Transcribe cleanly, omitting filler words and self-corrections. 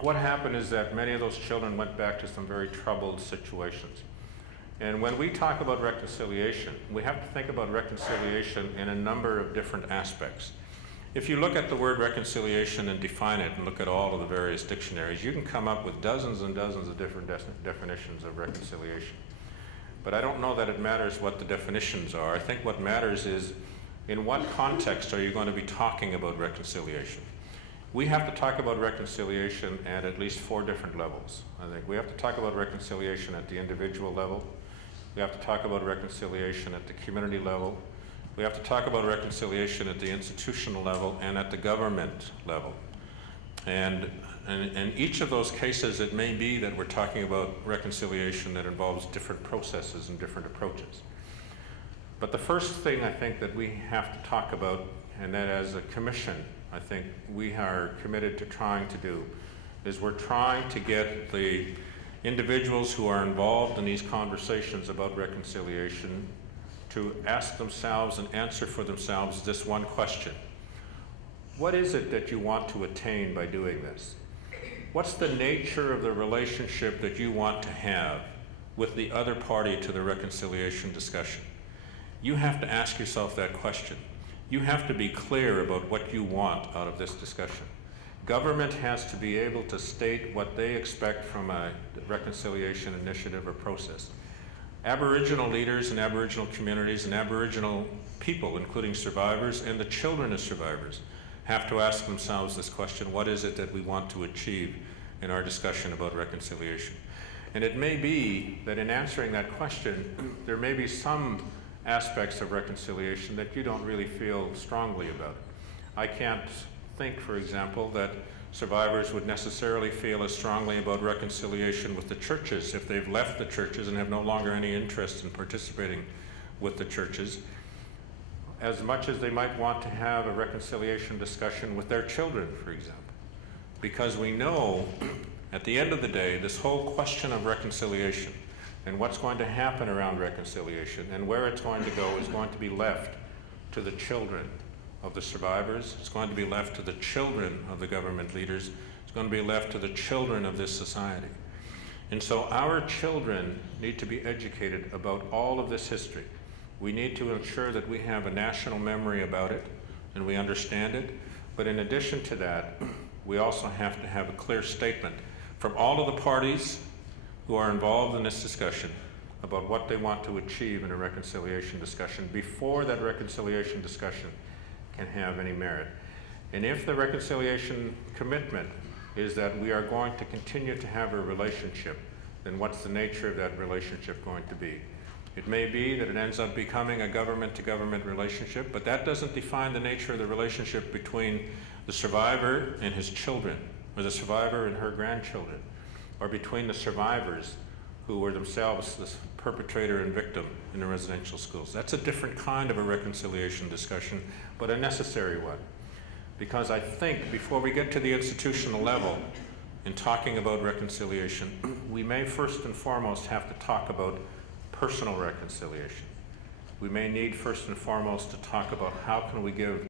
what happened is that many of those children went back to some very troubled situations. And when we talk about reconciliation, we have to think about reconciliation in a number of different aspects. If you look at the word reconciliation and define it and look at all of the various dictionaries, you can come up with dozens and dozens of different definitions of reconciliation. But I don't know that it matters what the definitions are. I think what matters is in what context are you going to be talking about reconciliation. We have to talk about reconciliation at least 4 different levels. I think we have to talk about reconciliation at the individual level. We have to talk about reconciliation at the community level. We have to talk about reconciliation at the institutional level and at the government level. And in each of those cases, it may be that we're talking about reconciliation that involves different processes and different approaches. But the first thing I think that we have to talk about, and that as a commission, I think we are committed to trying to do, is we're trying to get the individuals who are involved in these conversations about reconciliation to ask themselves and answer for themselves this one question. What is it that you want to attain by doing this? What's the nature of the relationship that you want to have with the other party to the reconciliation discussion? You have to ask yourself that question. You have to be clear about what you want out of this discussion. Government has to be able to state what they expect from a reconciliation initiative or process. Aboriginal leaders and Aboriginal communities and Aboriginal people, including survivors and the children of survivors, have to ask themselves this question: what is it that we want to achieve in our discussion about reconciliation? And it may be that in answering that question, there may be some aspects of reconciliation that you don't really feel strongly about. I can't think, for example, that survivors would necessarily feel as strongly about reconciliation with the churches if they've left the churches and have no longer any interest in participating with the churches, as much as they might want to have a reconciliation discussion with their children, for example. Because we know, at the end of the day, this whole question of reconciliation and what's going to happen around reconciliation and where it's going to go is going to be left to the children of the survivors. It's going to be left to the children of the government leaders. It's going to be left to the children of this society. And so our children need to be educated about all of this history. We need to ensure that we have a national memory about it and we understand it. But in addition to that, we also have to have a clear statement from all of the parties who are involved in this discussion about what they want to achieve in a reconciliation discussion before that reconciliation discussion can have any merit. And if the reconciliation commitment is that we are going to continue to have a relationship, then what's the nature of that relationship going to be? It may be that it ends up becoming a government-to-government relationship, but that doesn't define the nature of the relationship between the survivor and his children, or the survivor and her grandchildren, or between the survivors who were themselves the perpetrator and victim in the residential schools. That's a different kind of a reconciliation discussion, but a necessary one. Because I think before we get to the institutional level in talking about reconciliation, we may first and foremost have to talk about personal reconciliation. We may need first and foremost to talk about how can we give